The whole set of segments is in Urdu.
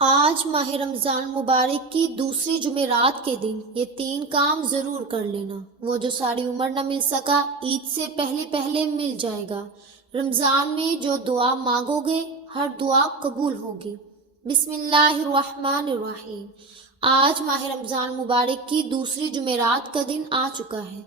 آج ماہ رمضان مبارک کی دوسری جمعرات کے دن یہ 3 کام ضرور کر لینا۔ وہ جو ساری عمر نہ مل سکا، عید سے پہلے پہلے مل جائے گا۔ رمضان میں جو دعا مانگو گے ہر دعا قبول ہوگی۔ بسم اللہ الرحمن الرحیم۔ آج ماہ رمضان مبارک کی دوسری جمعرات کا دن آ چکا ہے،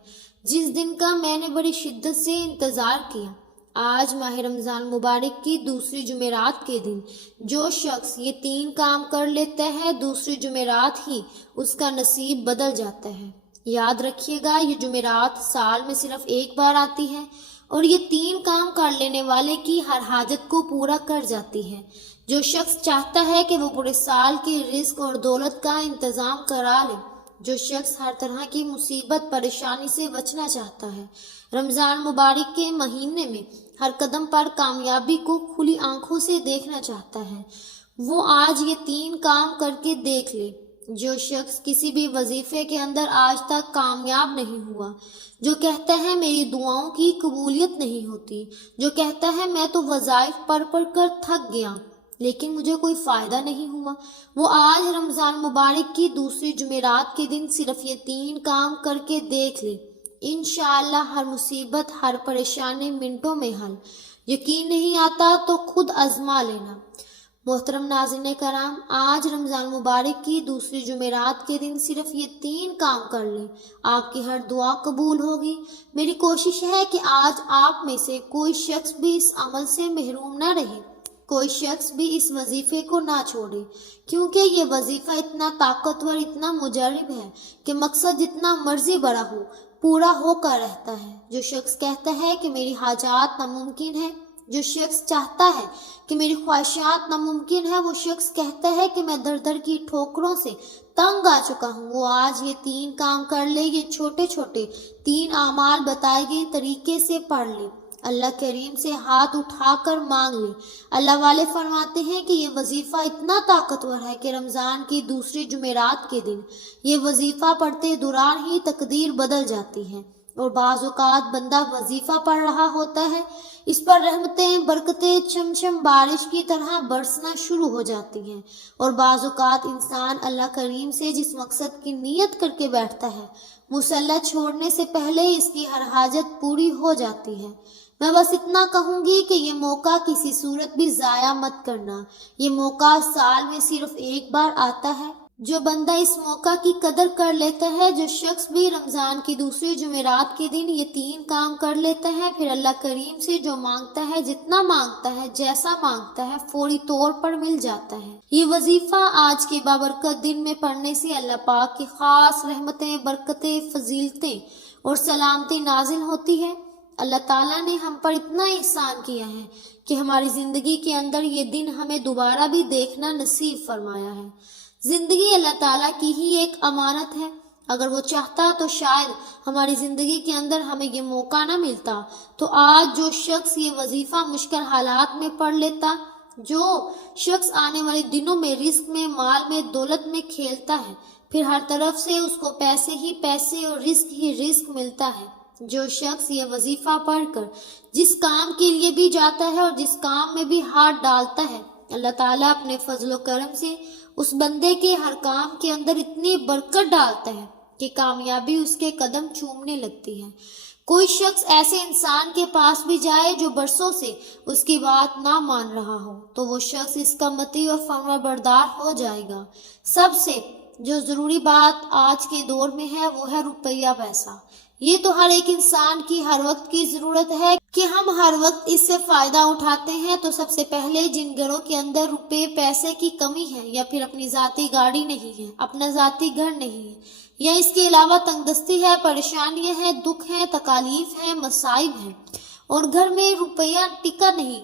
جس دن کا میں نے بڑی شدت سے انتظار کیا۔ آج ماہ رمضان مبارک کی دوسری جمعرات کے دن جو شخص یہ 3 کام کر لیتا ہے، دوسری جمعرات ہی اس کا نصیب بدل جاتا ہے۔ یاد رکھیے گا، یہ جمعرات سال میں صرف ایک بار آتی ہے اور یہ 3 کام کر لینے والے کی ہر حاجت کو پورا کر جاتی ہے۔ جو شخص چاہتا ہے کہ وہ پورے سال کے رزق اور دولت کا انتظام کرا لے، جو شخص ہر طرح کی مصیبت پریشانی سے بچنا چاہتا ہے، رمضان مبارک کے مہینے میں ہر قدم پر کامیابی کو کھلی آنکھوں سے دیکھنا چاہتا ہے، وہ آج یہ 3 کام کر کے دیکھ لے۔ جو شخص کسی بھی وظیفے کے اندر آج تک کامیاب نہیں ہوا، جو کہتا ہے میری دعاؤں کی قبولیت نہیں ہوتی، جو کہتا ہے میں تو وظائف پڑھ پڑھ کر تھک گیا لیکن مجھے کوئی فائدہ نہیں ہوا، وہ آج رمضان مبارک کی دوسری جمعرات کے دن صرف یہ 3 کام کر کے دیکھ لے۔ انشاءاللہ ہر مصیبت، ہر پریشانی منٹوں میں حل۔ یقین نہیں آتا تو خود آزما لینا۔ محترم ناظرین کرام، آج رمضان مبارک کی دوسری جمعرات کے دن صرف یہ 3 کام کر لیں، آپ کی ہر دعا قبول ہوگی۔ میری کوشش ہے کہ آج آپ میں سے کوئی شخص بھی اس عمل سے محروم نہ رہے، کوئی شخص بھی اس وظیفے کو نہ چھوڑے، کیونکہ یہ وظیفہ اتنا طاقتور، اتنا مجرب ہے کہ مقصد جتنا مرضی بڑا ہو، پورا ہو کر رہتا ہے۔ جو شخص کہتا ہے کہ میری حاجات ناممکن ہے، جو شخص چاہتا ہے کہ میری خواہشات ناممکن ہے، وہ شخص کہتا ہے کہ میں در در کی ٹھوکروں سے تنگ آ چکا ہوں، وہ آج یہ 3 کام کر لے۔ یہ چھوٹے چھوٹے 3 اعمال بتائے گئے طریقے سے پڑھ لے، اللہ کریم سے ہاتھ اٹھا کر مانگ لے۔ اللہ والے فرماتے ہیں کہ یہ وظیفہ اتنا طاقتور ہے کہ رمضان کی دوسری جمعرات کے دن یہ وظیفہ پڑھتے دوران ہی تقدیر بدل جاتی ہے، اور بعض اوقات بندہ وظیفہ پڑھ رہا ہوتا ہے، اس پر رحمتیں، برکتیں چھم بارش کی طرح برسنا شروع ہو جاتی ہیں، اور بعض اوقات انسان اللہ کریم سے جس مقصد کی نیت کر کے بیٹھتا ہے، مصلی چھوڑنے سے پہلے اس کی ہر حاجت پوری ہو جاتی ہے۔ میں بس اتنا کہوں گی کہ یہ موقع کسی صورت بھی ضائع مت کرنا۔ یہ موقع سال میں صرف ایک بار آتا ہے۔ جو بندہ اس موقع کی قدر کر لیتا ہے، جو شخص بھی رمضان کی دوسری جمعرات کے دن یہ 3 کام کر لیتا ہے، پھر اللہ کریم سے جو مانگتا ہے، جتنا مانگتا ہے، جیسا مانگتا ہے، فوری طور پر مل جاتا ہے۔ یہ وظیفہ آج کے بابرکت دن میں پڑھنے سے اللہ پاک کی خاص رحمتیں، برکتیں، فضیلتیں اور سلامتی نازل ہوتی ہے۔ اللہ تعالیٰ نے ہم پر اتنا احسان کیا ہے کہ ہماری زندگی کے اندر یہ دن ہمیں دوبارہ بھی دیکھنا نصیب فرمایا ہے۔ زندگی اللہ تعالیٰ کی ہی ایک امانت ہے، اگر وہ چاہتا تو شاید ہماری زندگی کے اندر ہمیں یہ موقع نہ ملتا۔ تو آج جو شخص یہ وظیفہ مشکل حالات میں پڑھ لیتا، جو شخص آنے والے دنوں میں رزق میں، مال میں، دولت میں کھیلتا ہے، پھر ہر طرف سے اس کو پیسے ہی پیسے اور رزق ہی رزق ملتا ہے۔ جو شخص یہ وظیفہ پڑھ کر جس کام کے لیے بھی جاتا ہے اور جس کام میں بھی ہاتھ ڈالتا ہے، اللہ تعالیٰ اپنے فضل و کرم سے اس بندے کے ہر کام کے اندر اتنی برکت ڈالتا ہے کہ کامیابی اس کے قدم چومنے لگتی ہے۔ کوئی شخص ایسے انسان کے پاس بھی جائے جو برسوں سے اس کی بات نہ مان رہا ہو، تو وہ شخص اس کا مطیع اور فرمانبردار ہو جائے گا۔ سب سے جو ضروری بات آج کے دور میں ہے وہ ہے روپیہ پیسہ۔ یہ تو ہر ایک انسان کی ہر وقت کی ضرورت ہے کہ ہم ہر وقت اس سے فائدہ اٹھاتے ہیں۔ تو سب سے پہلے جن گھروں کے اندر روپے پیسے کی کمی ہے، یا پھر اپنی ذاتی گاڑی نہیں ہے، اپنا ذاتی گھر نہیں ہے، یا اس کے علاوہ تنگ دستی ہے، پریشانیاں ہیں، دکھ ہیں، تکالیف ہیں، مصائب ہیں، اور گھر میں روپیہ ٹکا نہیں،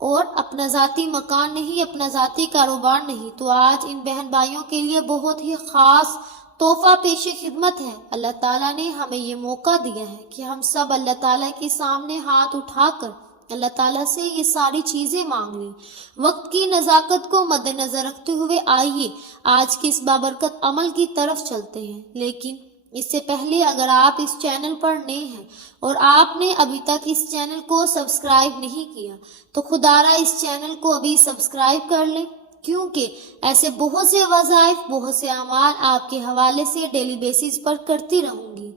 اور اپنا ذاتی مکان نہیں، اپنا ذاتی کاروبار نہیں، تو آج ان بہن بھائیوں کے لیے بہت ہی خاص تحفہ پیش خدمت ہے۔ اللہ تعالیٰ نے ہمیں یہ موقع دیا ہے کہ ہم سب اللہ تعالیٰ کے سامنے ہاتھ اٹھا کر اللہ تعالیٰ سے یہ ساری چیزیں مانگ لیں۔ وقت کی نزاکت کو مد نظر رکھتے ہوئے آئیے آج کے اس بابرکت عمل کی طرف چلتے ہیں، لیکن اس سے پہلے اگر آپ اس چینل پر نئے ہیں اور آپ نے ابھی تک اس چینل کو سبسکرائب نہیں کیا، تو خدارا اس چینل کو ابھی سبسکرائب کر لیں، کیونکہ ایسے بہت سے وظائف، بہت سے اعمال آپ کے حوالے سے ڈیلی بیسس پر کرتی رہوں گی۔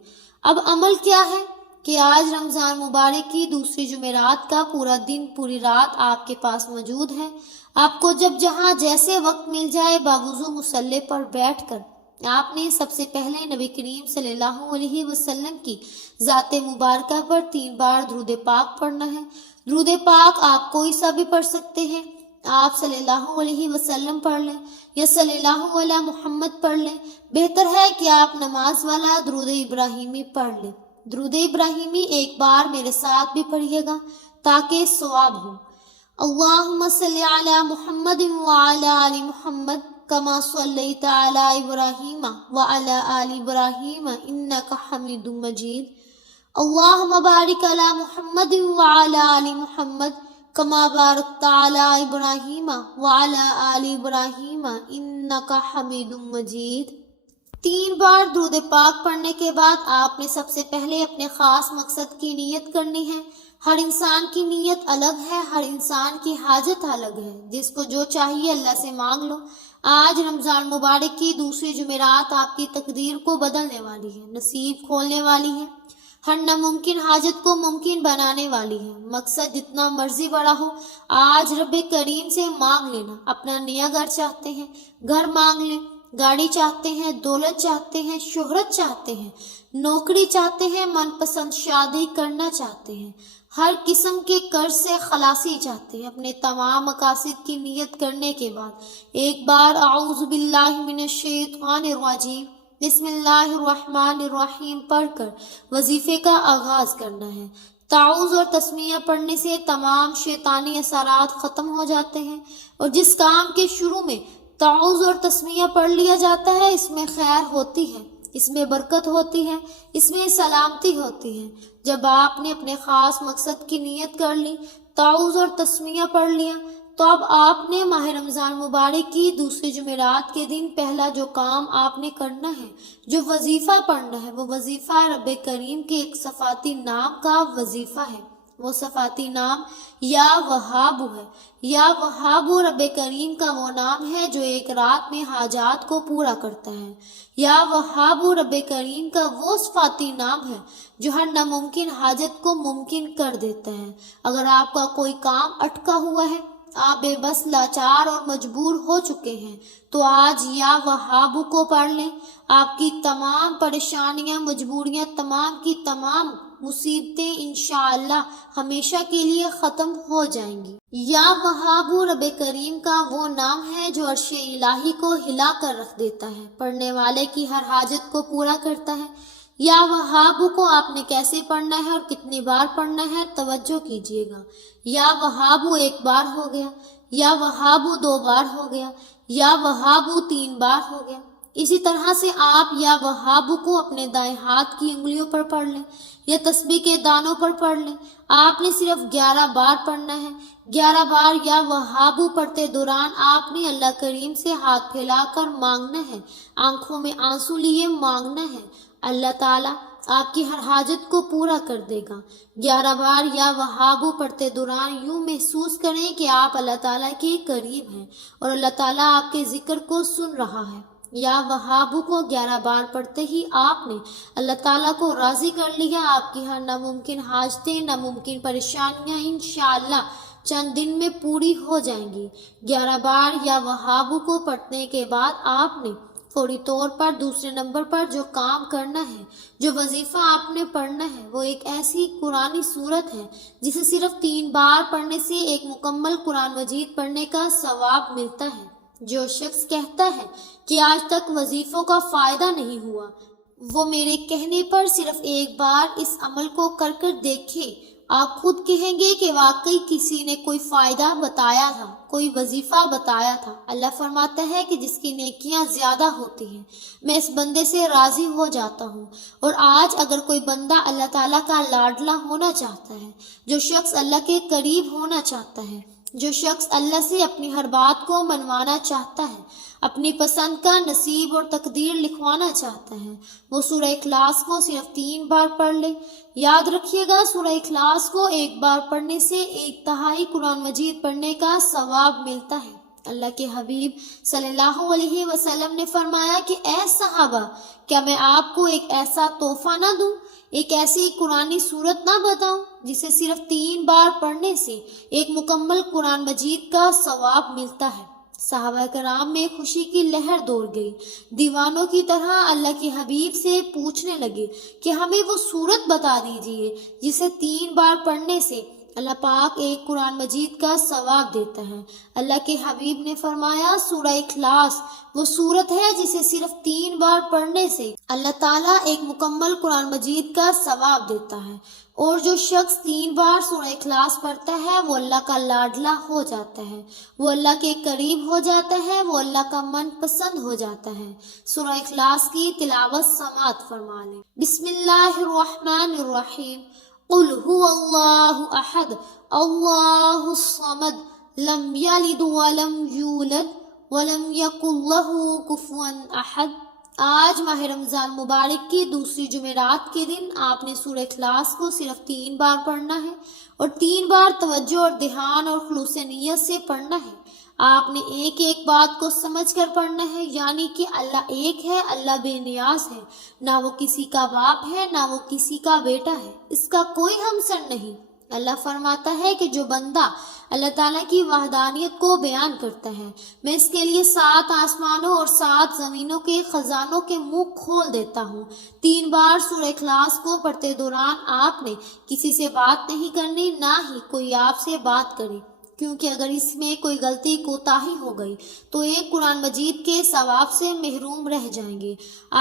اب عمل کیا ہے کہ آج رمضان مبارک کی دوسری جمعرات کا پورا دن، پوری رات آپ کے پاس موجود ہے۔ آپ کو جب جہاں جیسے وقت مل جائے، باوضو مصلی پر بیٹھ کر آپ نے سب سے پہلے نبی کریم صلی اللہ علیہ وسلم کی ذات مبارکہ پر 3 بار درود پاک پڑھنا ہے۔ درود پاک آپ کوئی سا بھی پڑھ سکتے ہیں، آپ صلی اللہ علیہ وسلم پڑھ لیں یا صلی اللہ علیہ محمد پڑھ لیں۔ بہتر ہے کہ آپ نماز والا درود ابراہیمی پڑھ لیں۔ درود ابراہیمی ایک بار میرے ساتھ بھی پڑھیے گا تاکہ ثواب ہو۔ اللہم صلی علی محمد وعلی آل محمد کما صلیت علی ابراہیم وعلی آل ابراہیم انک حمید مجید۔ اللہم بارک علی محمد وعلی آل محمد کما بارکت علی ابراہیم وعلی آل ابراہیم انک حمید مجید۔ 3 بار درود پاک پڑھنے کے بعد آپ نے سب سے پہلے اپنے خاص مقصد کی نیت کرنی ہے۔ ہر انسان کی نیت الگ ہے، ہر انسان کی حاجت الگ ہے۔ جس کو جو چاہیے اللہ سے مانگ لو۔ آج رمضان مبارک کی دوسری جمعرات آپ کی تقدیر کو بدلنے والی ہے، نصیب کھولنے والی ہے، ہر ناممکن حاجت کو ممکن بنانے والی ہے۔ مقصد جتنا مرضی بڑا ہو، آج رب کریم سے مانگ لینا۔ اپنا نیا گھر چاہتے ہیں، گھر مانگ لیں۔ گاڑی چاہتے ہیں، دولت چاہتے ہیں، شہرت چاہتے ہیں، نوکری چاہتے ہیں، من پسند شادی کرنا چاہتے ہیں، ہر قسم کے قرض سے خلاصی چاہتے ہیں۔ اپنے تمام مقاصد کی نیت کرنے کے بعد ایک بار اعوذ باللہ من الشیطان الرجیم بسم اللہ الرحمن الرحیم پڑھ کر وظیفے کا آغاز کرنا ہے۔ تعوذ اور تسمیہ پڑھنے سے تمام شیطانی اثرات ختم ہو جاتے ہیں، اور جس کام کے شروع میں تعوذ اور تسمیہ پڑھ لیا جاتا ہے، اس میں خیر ہوتی ہے، اس میں برکت ہوتی ہے، اس میں سلامتی ہوتی ہے۔ جب آپ نے اپنے خاص مقصد کی نیت کر لی، تعوذ اور تسمیہ پڑھ لیا، تو اب آپ نے ماہ رمضان مبارک کی دوسری جمعرات کے دن پہلا جو کام آپ نے کرنا ہے، جو وظیفہ پڑھنا ہے، وہ وظیفہ رب کریم کے ایک صفاتی نام کا وظیفہ ہے۔ وہ صفاتی نام یا وہاب ہے۔ یا وہاب رب کریم کا وہ نام ہے جو ایک رات میں حاجات کو پورا کرتا ہے۔ یا وہاب رب کریم کا وہ صفاتی نام ہے جو ہر ناممکن حاجت کو ممکن کر دیتا ہے۔ اگر آپ کا کوئی کام اٹکا ہوا ہے، آپ بے بس، لاچار اور مجبور ہو چکے ہیں، تو آج یا وہاب کو پڑھ لیں۔ آپ کی تمام پریشانیاں، مجبوریاں، تمام کی تمام مصیبتیں انشاءاللہ ہمیشہ کے لیے ختم ہو جائیں گی۔ یا وہاب رب کریم کا وہ نام ہے جو عرش الہی کو ہلا کر رکھ دیتا ہے، پڑھنے والے کی ہر حاجت کو پورا کرتا ہے۔ یا وہاب کو آپ نے کیسے پڑھنا ہے اور کتنی بار پڑھنا ہے، توجہ کیجیے گا۔ یا وہاب 1 بار ہو گیا، یا وہاب 2 بار ہو گیا، یا وہاب 3 بار ہو گیا۔ اسی طرح سے آپ یا وہاب کو اپنے دائیں ہاتھ کی انگلیوں پر پڑھ لیں یا تسبیح کے دانوں پر پڑھ لیں۔ آپ نے صرف 11 بار پڑھنا ہے۔ 11 بار یا وہاب پڑھتے دوران آپ نے اللہ کریم سے ہاتھ پھیلا کر مانگنا ہے، آنکھوں میں آنسو لیے مانگنا ہے۔ اللہ تعالیٰ آپ کی ہر حاجت کو پورا کر دے گا۔ 11 بار یا وہاب پڑھتے دوران یوں محسوس کریں کہ آپ اللہ تعالیٰ کے قریب ہیں اور اللہ تعالیٰ آپ کے ذکر کو سن رہا ہے۔ یا وہاب کو 11 بار پڑھتے ہی آپ نے اللہ تعالیٰ کو راضی کر لیا۔ آپ کی ہر ناممکن حاجتیں، ناممکن پریشانیاں انشاءاللہ چند دن میں پوری ہو جائیں گی۔ 11 بار یا وہاب کو پڑھنے کے بعد آپ نے فوری طور پر دوسرے نمبر پر جو کام کرنا ہے، جو وظیفہ آپ نے پڑھنا ہے، وہ ایک ایسی قرآنی صورت ہے جسے صرف 3 بار پڑھنے سے ایک مکمل قرآن مجید پڑھنے کا ثواب ملتا ہے۔ جو شخص کہتا ہے کہ آج تک وظیفوں کا فائدہ نہیں ہوا، وہ میرے کہنے پر صرف 1 بار اس عمل کو کر دیکھے۔ آپ خود کہیں گے کہ واقعی کسی نے کوئی فائدہ بتایا تھا، کوئی وظیفہ بتایا تھا۔ اللہ فرماتا ہے کہ جس کی نیکیاں زیادہ ہوتی ہیں، میں اس بندے سے راضی ہو جاتا ہوں۔ اور آج اگر کوئی بندہ اللہ تعالیٰ کا لاڈلا ہونا چاہتا ہے، جو شخص اللہ کے قریب ہونا چاہتا ہے، جو شخص اللہ سے اپنی ہر بات کو منوانا چاہتا ہے، اپنی پسند کا نصیب اور تقدیر لکھوانا چاہتا ہے، وہ سورہ اخلاص کو صرف 3 بار پڑھ لے۔ یاد رکھیے گا، سورہ اخلاص کو 1 بار پڑھنے سے 1/3 قرآن مجید پڑھنے کا ثواب ملتا ہے۔ اللہ کے حبیب صلی اللہ علیہ وسلم نے فرمایا کہ اے صحابہ، کیا میں آپ کو ایک ایسا تحفہ نہ دوں، ایک ایسی قرآنی صورت نہ بتاؤں جسے صرف 3 بار پڑھنے سے ایک مکمل قرآن مجید کا ثواب ملتا ہے۔ صحابہ کرام میں خوشی کی لہر دوڑ گئی، دیوانوں کی طرح اللہ کے حبیب سے پوچھنے لگے کہ ہمیں وہ صورت بتا دیجئے جسے 3 بار پڑھنے سے اللہ پاک ایک قرآن مجید کا ثواب دیتا ہے۔ اللہ کے حبیب نے فرمایا سورہ اخلاص وہ صورت ہے جسے صرف 3 بار پڑھنے سے اللہ تعالیٰ ایک مکمل قرآن مجید کا ثواب دیتا ہے، اور جو شخص 3 بار سورہ اخلاص پڑھتا ہے وہ اللہ کا لاڈلا ہو جاتا ہے، وہ اللہ کے قریب ہو جاتا ہے، وہ اللہ کا من پسند ہو جاتا ہے۔ سورہ اخلاص کی تلاوت سماعت فرما لیں۔ بسم اللہ الرحمن الرحیم۔ قل هو اللہ احد اللہ الصمد لم یلد ولم یولد ولم یکن له کفوا احد۔ آج ماہ رمضان مبارک کی دوسری جمعرات کے دن آپ نے سورہ اخلاص کو صرف 3 بار پڑھنا ہے، اور 3 بار توجہ اور دھیان اور خلوص نیت سے پڑھنا ہے۔ آپ نے ایک ایک بات کو سمجھ کر پڑھنا ہے، یعنی کہ اللہ ایک ہے، اللہ بے نیاز ہے، نہ وہ کسی کا باپ ہے نہ وہ کسی کا بیٹا ہے، اس کا کوئی ہمسر نہیں۔ اللہ فرماتا ہے کہ جو بندہ اللہ تعالیٰ کی وحدانیت کو بیان کرتا ہے، میں اس کے لیے 7 آسمانوں اور 7 زمینوں کے خزانوں کے منہ کھول دیتا ہوں۔ 3 بار سورہ اخلاص کو پڑھتے دوران آپ نے کسی سے بات نہیں کرنی، نہ ہی کوئی آپ سے بات کرے، کیونکہ اگر اس میں کوئی غلطی کوتاہی ہو گئی تو ایک قرآن مجید کے ثواب سے محروم رہ جائیں گے۔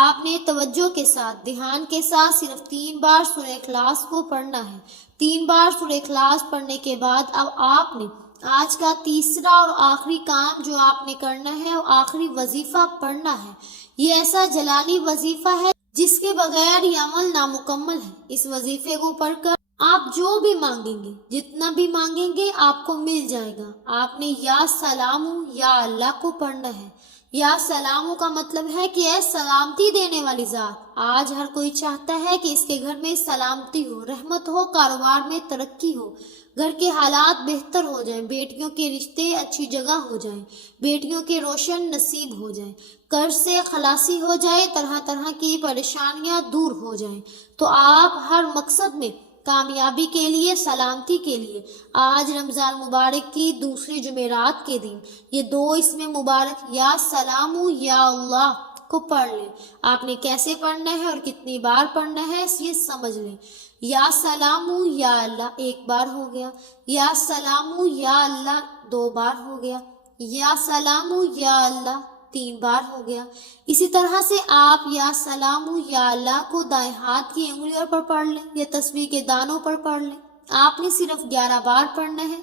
آپ نے توجہ کے ساتھ، دھیان کے ساتھ صرف 3 بار سورہ اخلاص کو پڑھنا ہے۔ 3 بار سورہ اخلاص پڑھنے کے بعد اب آپ نے آج کا تیسرا اور آخری کام جو آپ نے کرنا ہے وہ آخری وظیفہ پڑھنا ہے۔ یہ ایسا جلالی وظیفہ ہے جس کے بغیر یہ عمل نامکمل ہے۔ اس وظیفے کو پڑھ کر آپ جو بھی مانگیں گے، جتنا بھی مانگیں گے آپ کو مل جائے گا۔ آپ نے یا سلام یا اللہ کو پڑھنا ہے۔ یا سلام کا مطلب ہے کہ اے سلامتی دینے والی ذات۔ آج ہر کوئی چاہتا ہے کہ اس کے گھر میں سلامتی ہو، رحمت ہو، کاروبار میں ترقی ہو، گھر کے حالات بہتر ہو جائیں، بیٹیوں کے رشتے اچھی جگہ ہو جائیں، بیٹیوں کے روشن نصیب ہو جائیں، قرض سے خلاصی ہو جائے، طرح طرح کی پریشانیاں دور ہو جائیں۔ تو آپ ہر مقصد میں کامیابی کے لیے، سلامتی کے لیے آج رمضان مبارک کی دوسری جمعرات کے دن یہ 2 اسم مبارک یا سلام یا اللہ کو پڑھ لیں۔ آپ نے کیسے پڑھنا ہے اور کتنی بار پڑھنا ہے یہ سمجھ لیں۔ یا سلام یا اللہ 1 بار ہو گیا، یا سلام یا اللہ 2 بار ہو گیا، یا سلام یا اللہ 3 بار ہو گیا۔ اسی طرح سے آپ یا سلام یا اللہ کو دائیں ہاتھ کی انگلیوں پر پڑھ لیں یا تسبیح کے دانوں پر پڑھ لیں۔ آپ نے صرف 11 بار پڑھنا ہے۔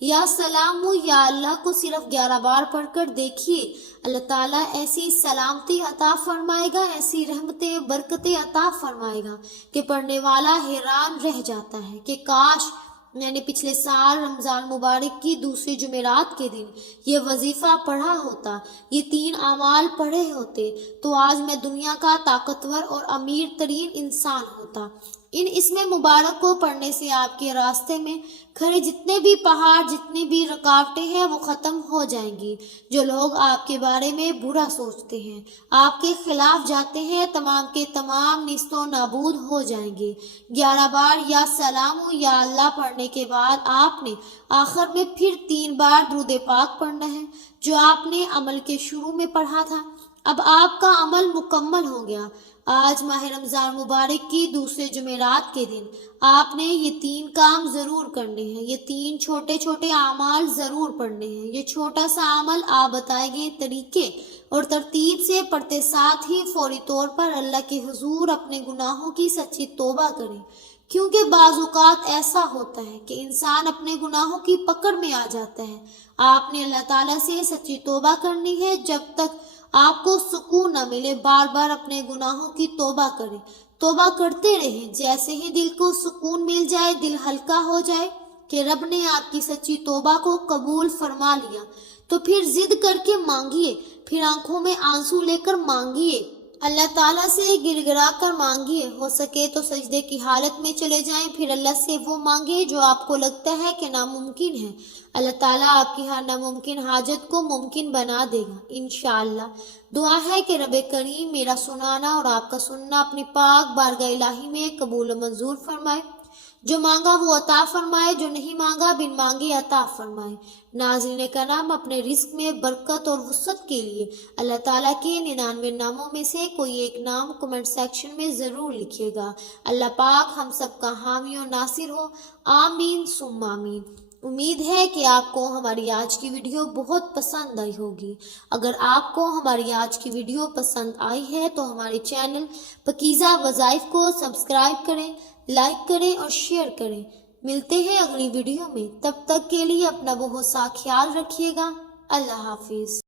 یا سلام یا اللہ کو صرف 11 بار پڑھ کر دیکھیے، اللہ تعالیٰ ایسی سلامتی عطا فرمائے گا، ایسی رحمتیں برکتیں عطا فرمائے گا کہ پڑھنے والا حیران رہ جاتا ہے کہ کاش میں نے پچھلے سال رمضان مبارک کی دوسری جمعرات کے دن یہ وظیفہ پڑھا ہوتا، یہ 3 اعمال پڑھے ہوتے، تو آج میں دنیا کا طاقتور اور امیر ترین انسان ہوتا۔ ان اسم مبارک کو پڑھنے سے آپ کے راستے میں کھڑے جتنے بھی پہاڑ، جتنی بھی رکاوٹیں ہیں وہ ختم ہو جائیں گی۔ جو لوگ آپ کے بارے میں برا سوچتے ہیں، آپ کے خلاف جاتے ہیں، تمام کے تمام نیست و نابود ہو جائیں گے۔ 11 بار یا سلام یا اللہ پڑھنے کے بعد آپ نے آخر میں پھر 3 بار درود پاک پڑھنا ہے جو آپ نے عمل کے شروع میں پڑھا تھا۔ اب آپ کا عمل مکمل ہو گیا۔ آج ماہ رمضان مبارک کی دوسرے جمعرات کے دن آپ نے یہ 3 کام ضرور کرنے ہیں، یہ 3 چھوٹے چھوٹے اعمال ضرور پڑھنے ہیں۔ یہ چھوٹا سا عمل آپ بتائے گئے طریقے اور ترتیب سے پڑھتے ساتھ ہی فوری طور پر اللہ کے حضور اپنے گناہوں کی سچی توبہ کریں، کیونکہ بعض اوقات ایسا ہوتا ہے کہ انسان اپنے گناہوں کی پکڑ میں آ جاتا ہے۔ آپ نے اللہ تعالیٰ سے سچی توبہ کرنی ہے۔ جب تک آپ کو سکون نہ ملے بار بار اپنے گناہوں کی توبہ کریں، توبہ کرتے رہیں۔ جیسے ہی دل کو سکون مل جائے، دل ہلکا ہو جائے کہ رب نے آپ کی سچی توبہ کو قبول فرما لیا، تو پھر ضد کر کے مانگیے، پھر آنکھوں میں آنسو لے کر مانگیے، اللہ تعالیٰ سے گر گرا کر مانگیے، ہو سکے تو سجدے کی حالت میں چلے جائیں، پھر اللہ سے وہ مانگے جو آپ کو لگتا ہے کہ ناممکن ہے۔ اللہ تعالیٰ آپ کی ہر ناممکن حاجت کو ممکن بنا دے گا انشاءاللہ۔ دعا ہے کہ رب کریم میرا سنانا اور آپ کا سننا اپنی پاک بارگاہ الہی میں قبول و منظور فرمائے۔ جو مانگا وہ عطا فرمائے، جو نہیں مانگا بن مانگے عطا فرمائے۔ ناظرین کرام، اپنے رزق میں برکت اور وسعت کے لیے اللہ تعالیٰ کے 99 ناموں میں سے کوئی ایک نام کمنٹ سیکشن میں ضرور لکھیے گا۔ اللہ پاک ہم سب کا حامی و ناصر ہو، آمین ثم آمین۔ امید ہے کہ آپ کو ہماری آج کی ویڈیو بہت پسند آئی ہوگی۔ اگر آپ کو ہماری آج کی ویڈیو پسند آئی ہے تو ہمارے چینل پاکیزہ وظائف کو سبسکرائب کریں، لائک کریں اور شیئر کریں۔ ملتے ہیں اگلی ویڈیو میں، تب تک کے لیے اپنا بہت سا خیال رکھیے گا۔ اللہ حافظ۔